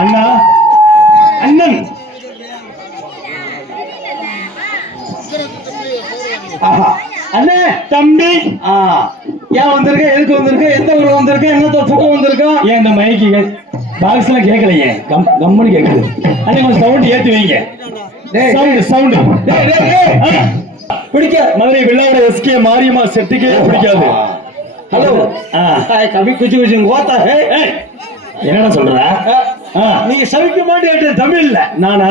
அண்ணா அண்ணன் அண்ணே தம்பி ஏன் வந்திருக்க எதுக்கு வந்திருக்க எந்த ஊர்ல வந்திருக்க என்ன பக்கம் வந்திருக்க ஏன் இந்த மைக்கு பாக்ஸ் எல்லாம் கேட்கலையே கம்மனு கேட்குது அண்ணே கொஞ்சம் சவுண்ட் ஏத்தி வைங்க சவுண்ட் பிடிக்க மதுரை வெள்ளாட எஸ்கே மாரியம்மா செட்டுக்கே பிடிக்காது ஹலோ கவி குச்சி குச்சி கோத்தா என்னடா சொல்ற நீங்க சௌக்கியமா தமிழ்ல நானா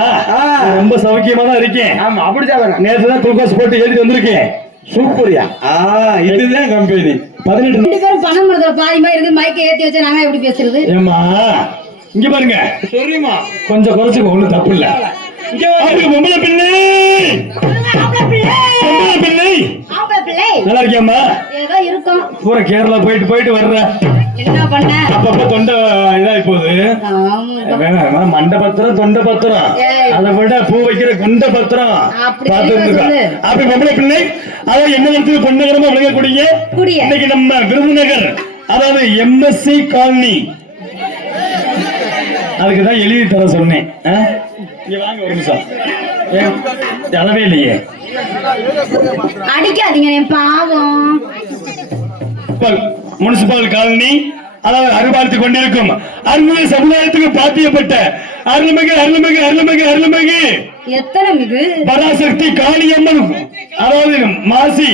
ரொம்ப சௌக்கியமா தான் இருக்கேன் ஆமா அப்படிதான் நேற்று தான் குளுக்கோஸ் போட்டு எழுதி வந்திருக்கேன் சூப்பரியா இதுதான் கம்பெனி 18 பேரும் பணம் கொடுக்குற பாதிமா இருக்கு மைக்க ஏத்தி வச்சா நாங்க எப்படி பேசுறது ஏமா இங்க பாருங்க சரிமா கொஞ்சம் குறைச்சுக்க ஒண்ணும் தப்பு இல்ல இங்க வாங்க பொம்பளை பிள்ளை நல்லா இருக்கியாம்மா ஏதோ இருக்கும் பூரா கேரளா போயிட்டு வர்ற என்ன பண்ண அப்பப்ப தொண்டை இதாகி போகுது மண்டை பத்திரம் தொண்டை பத்திரம் அதை விட பூ வைக்கிற குண்ட பத்திரம் அப்படி பொம்பளை பிள்ளை அதாவது என்ன இடத்துக்கு பொன்னகரமா விளங்கக்கூடிய இன்னைக்கு நம்ம விருதுநகர் அதாவது எம்எஸ்சி காலனி அதுக்குதான் எழுதி தர சொன்னேன் வாங்க ஒரு நிமிஷம் அளவே இல்லையே அடிக்காதீங்க பாவம் முனிசிபல் காலனி அதாவது அறுபார்த்து கொண்டிருக்கும் அருள்மிகு சமுதாயத்துக்கு பாத்தியப்பட்ட அருள்மிகு அருள்மிகு அருள்மிகு அருள்மிகு எத்தனை மிகு பராசக்தி காளியம்மன் அதாவது மாசி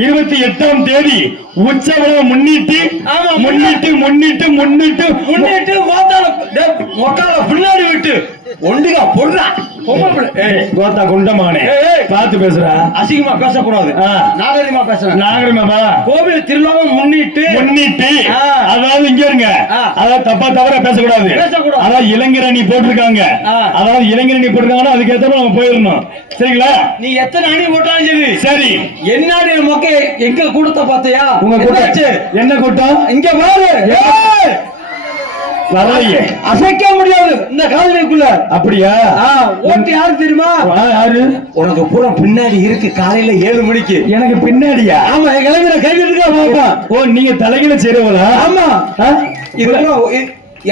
28ஆம் தேதி உற்சவம் முன்னிட்டு பின்னாடி விட்டு ஒண்டிகா பொண்ணா கோத்தா குண்டமானே பார்த்து பேசுறா அசிங்கமா பேசக்கூடாது நாகரிகமா பேசுறேன் நாகரிகமா கோவில் திருவிழாவும் முன்னிட்டு அதாவது இங்க இருங்க அதாவது தப்பா தவற பேசக்கூடாது அதாவது இளைஞரணி போட்டிருக்காங்க அதாவது இளைஞரணி போட்டிருக்காங்கன்னா அதுக்கு ஏற்ற நம்ம போயிடணும் சரிங்களா நீ எத்தனை அணி போட்டாலும் சரி என்ன மொக்க எங்க கூட்டத்தை பார்த்தியா உங்க கூட்டம் என்ன கூட்டம் இங்க பாரு வரலையே அசைக்க முடியாது இந்த காலனிக்குள்ள அப்படியா ஓட்டு யாரு தெரியுமா யாரு உனக்கு பூரா பின்னாடி இருக்கு காலையில 7 மணிக்கு எனக்கு பின்னாடியா ஆமா கிளம்பின கைவிட்டு பாப்பா ஓ நீங்க தலையில செய்றவங்களா ஆமா இதெல்லாம்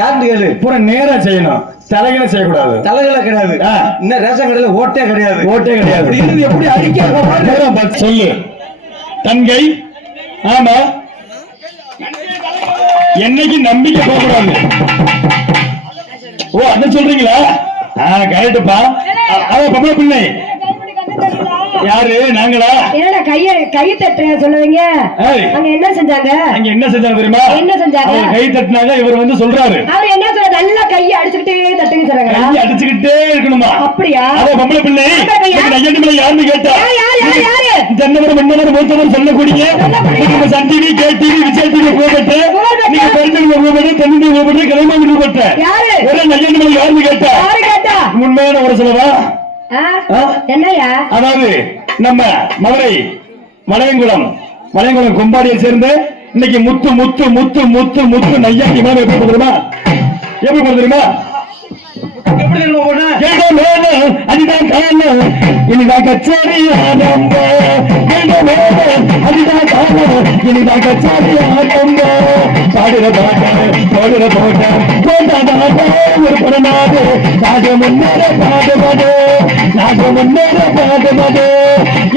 யாருன்னு கேளு பூரா நேரா செய்யணும் தலைகளை செய்யக்கூடாது தலைகளை கிடையாது இன்னும் ரேஷன் கடையில ஓட்டே கிடையாது இது எப்படி அடிக்க சொல்லு தங்கை ஆமா என்னைக்கு நம்பிக்கை போகக்கூடாது ஓ அத சொல்றீங்களா கரெக்டுப்பா பொம்பளை பிள்ளை யாரு நாங்களா என்னடா கை தட்டுறேன் சொல்லுவீங்க அங்க என்ன செஞ்சாங்க தெரியுமா என்ன செஞ்சாங்க கை தட்டினாங்க இவர் வந்து சொல்றாரு அவர் என்ன சொல்ற நல்லா கையை அடிச்சுக்கிட்டே தட்டுங்க சொல்றாங்க கை அடிச்சுக்கிட்டே இருக்கணுமா அப்படியா பொம்பளை பிள்ளை ஐயன் யாருன்னு கேட்டா ஜன்னவரம் மன்னவரம் மூத்தவர் சொல்லக்கூடிய Sun TV K TV Vijay TV போகப்பட்டு நீங்க பெருந்தல் போகப்பட்டு தென்னிந்திய போகப்பட்டு கிளம்பி போகப்பட்ட ஒரு ஐயன் யாருன்னு கேட்டா உண்மையான ஒரு சொல்லவா என்னையா அதாவது நம்ம மதுரை மலையங்குளம் கொம்பாடியை சேர்ந்து இன்னைக்கு முத்து முத்து முத்து முத்து முத்து நையாண்டி மேல எப்படி போடுறா அதுதான் காரணம் இனிதான் கச்சேரி அதுதான் காரணம் இனிதான் கச்சேரி பாடுற போட்ட ஒரு படமாது நாக முன்னேற பாடுவது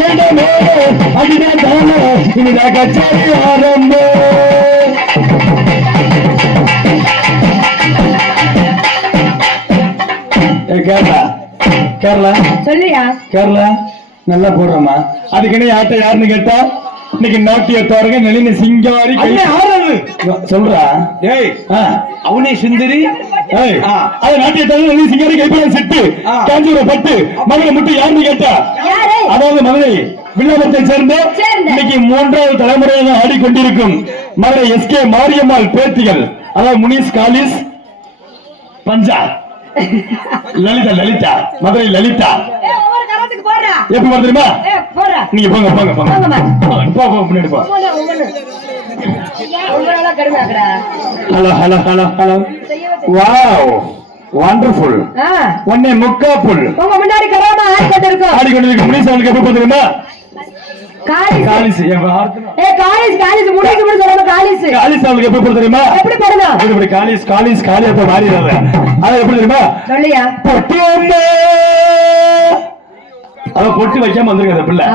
எந்த மேல அதுதான் காரணம் இனிதான் கச்சேரி கேரளா சொல்லியா கேரளா நல்லா போடுறோமா அதுக்குன்னு யார்ட்ட யாருன்னு கேட்டா இன்னைக்கு நாட்டியத்தோரங்க நளினி சிங்காரி சொல்றா அவனே சுந்தரி அது நாட்டியத்தோர நளினி சிங்காரி கைப்பட செட்டு காஞ்சிபுரம் பட்டு மதுரை முட்டு யாருன்னு கேட்டா அதாவது மதுரை வில்லாபத்தை சேர்ந்த இன்னைக்கு 3வது தலைமுறையாக ஆடிக்கொண்டிருக்கும் மதுரை எஸ்கே மாரியம்மாள் பேத்திகள், அதாவது முனிஸ், காலிஸ், பஞ்சா, லலிதா, மதுரை லலிதா. எப்படி தெரியுமா? நீங்க போங்க போங்க போங்க போ முன்னாடி போ. Hello hello hello hello. Wow, wonderful. ஒண்ணே முக்கா புல் உங்க முன்னாடி கராமா ஆடிக்கொண்டிருக்கும் முனிஸ் அவங்களுக்கு எப்படி தெரியுமா? காலிஸ் காலிஸ் முடிச்சு முடிச்சு சொல்லுங்க. காலிஸ் அவங்களுக்கு எப்படி தெரியுமா? எப்படி பாருங்க? இப்படி காலிஸ் காலியத்தை மாறிடுறாங்க. அது எப்படி தெரியுமா? சொல்லியா பொட்டியம்மா, அவ பொட்டி வைக்காம வந்துருங்க அந்த பிள்ளை.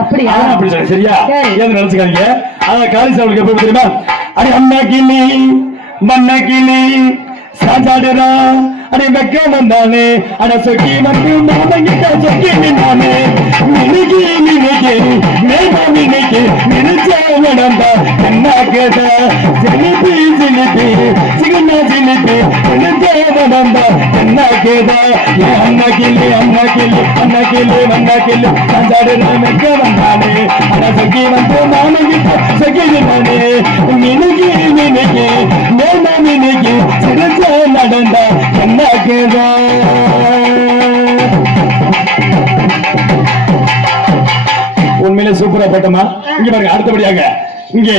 அப்படி சொல்ல சரியா? ஏன் நினைச்சுக்காதீங்க. அத காலிஸ் அவங்களுக்கு எப்படி தெரியுமா? அடி அண்ணா கிளி மண்ணா கிளி சாஞ்சாடுறா, அடி வெக்க வந்தானே, அட சொக்கி வந்து மாமங்கிட்ட சொக்கி நின்னானே, மினிக்கி மேமா மினிக்கி மினிச்சா வடம்பா என்ன கேட்ட சிலிப்பி சிகனா சிலிப்பி மினிச்சா வடம்பா என்ன கேட்ட அண்ணா கிளி சாஞ்சாடுறா வெக்க வந்தானே, அட சொக்கி வந்து மாமங்கிட்ட சொக்கி நின்னானே, மினிக்கி மேமா மினிக்கி சிரிச்சா நடந்தா என்ன கேட்ட. உண்மையிலே சூப்பரா போட்டோமா? இங்க பாருங்க, அடுத்தபடியாக இங்கே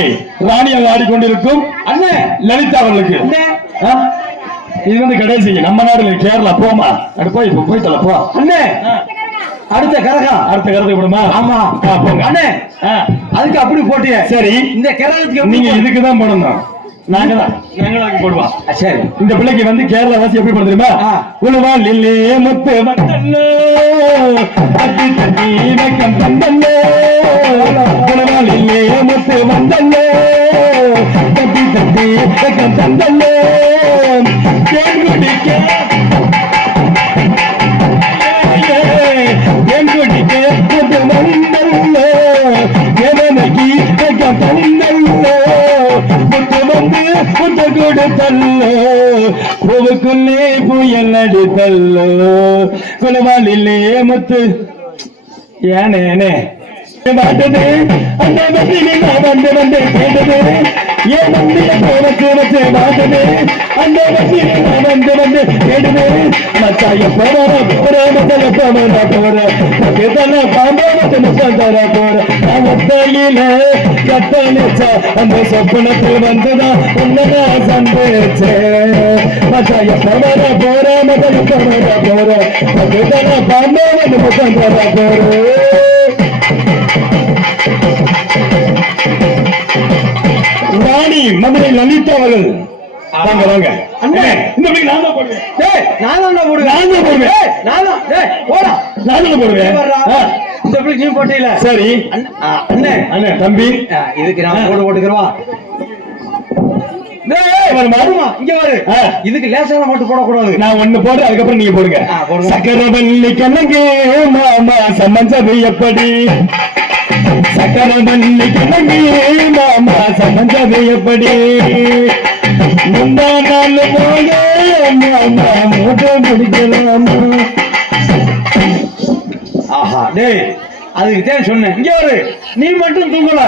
ராணியாக ஆடிக்கொண்டிருக்கும் அண்ணன் லலிதா அவர்களுக்கு இது வந்து கடைசி நம்ம நாடுல கேரளா. போமா அடு போய் தல போ அண்ணே. அடுத்த கரகம் விடுமா? ஆமா போங்க அண்ணே. அதுக்கு அப்படி போட்டிய. சரி, இந்த கரகத்துக்கு நீங்க இதுக்குதான் போடணும். நாங்களும் போடுவோம். சரி, இந்த பிள்ளைக்கு வந்து கேரளா வாசி எப்படி போட தெரியுமா? உழுவாள் இல்லே முத்து வந்தல்லோ அத்தி தட்டி வெக்கம் தந்தல்லோ, உழுவாள் இல்லே முத்து வந்தல்லோ தட்டி தட்டி வெக்கம் தந்தல்லோ, தேன் குடிக்க முத்து வந்தல்லோ, எவனைக்கு வெக்கம் தந்தல்லோ, முத்து வந்து முத்து கொடுத்தல்லோ, பூவுக்குள்ளே புயல் அடித்தல்லோ, குலவாளிலே முத்து ஏனே மாட்டது அந்த வண்டியில நான் வந்து கேட்டது, ஏன் வண்டியில வச்சு மாட்டது அந்த வண்டியில நான் வந்து கேட்டது, மச்சாய போற மச்சால போற பாம்பா மச்சார போற மத்தையில கத்தளிச்ச அந்த சொப்பனத்தில் வந்துதான் உன்னதான் சந்தேச்சேன், மச்சாய போற மச்சால போற பாம்பா மச்சார போற. ராணி மதுரை லலிதா அவர்கள் வாங்க வாங்க. அண்ணே, இந்த மாதிரி நான் தான் போடுவேன். டேய், நான் தான் போடுவேன். இந்த மாதிரி நீ போட்டீல. சரி அண்ணே தம்பி, இதுக்கு நான் போட்டுக்கிறவா? இங்க வரு. இதுக்கு லேசான மட்டும் போடக்கூடாது. நான் ஒண்ணு போடுறேன், அதுக்கப்புறம் நீங்க போடுங்க. சக்கரவல்லி கண்ணங்கே மாமா சமஞ்சது எப்படி? சக்கரவல்லி கண்ணங்கே மாமா சமஞ்சது எப்படி? முந்தா நாள் போக மாமா மூட்டை பிடிக்கலாமா? ஆஹா டேய், அதுக்கு தான் சொன்னேன். இங்க வரு, நீ மட்டும் தூங்கல.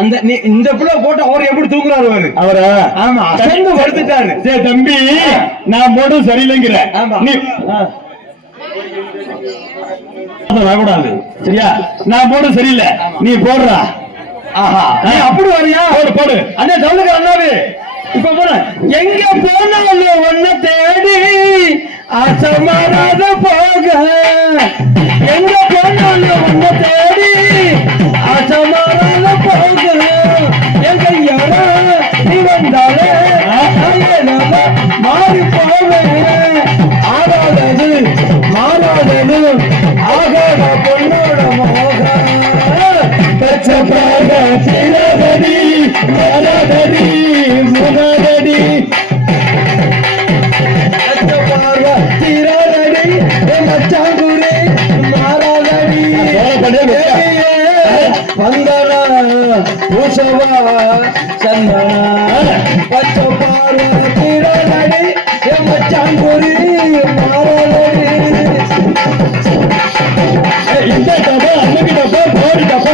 அந்த இந்த பிள்ளை போட்டு அவர் எப்படி தூங்குறாரு அவரா? ஆமா, அசந்து படுத்துட்டாரு. சரி தம்பி, நான் போட சரியில்லைங்கிற நீ வரக்கூடாது சரியா? நான் போட சரியில்லை, நீ போடுறா. ஆஹா, அப்படி வரியா? போடு அண்ணே, சொல்லுங்க அண்ணாவே. இப்ப போற எங்க போனாலும் ஒன்ன தேடி ஆசமாராத போக, எங்க போனாலும் ஒன்ன தேடி ஆசமாராத போக, எங்க யாரா நீ வந்தாலே மாறி போவேன். ஆகாதது மாறாதது ஆகாத பொண்ணோட மோக, பச்சப்பாக சிறதடி மரதடி முகதடி, பச்சப்பாக சிறதடி மச்சாங்குரி மாறாதடி வந்தனா பூசவா சந்தனா, பச்சப்பாக சிறதடி மச்சாங்குரி மாறாதடி. இந்த டப்பா அன்னைக்கு டப்பா போடி டப்பா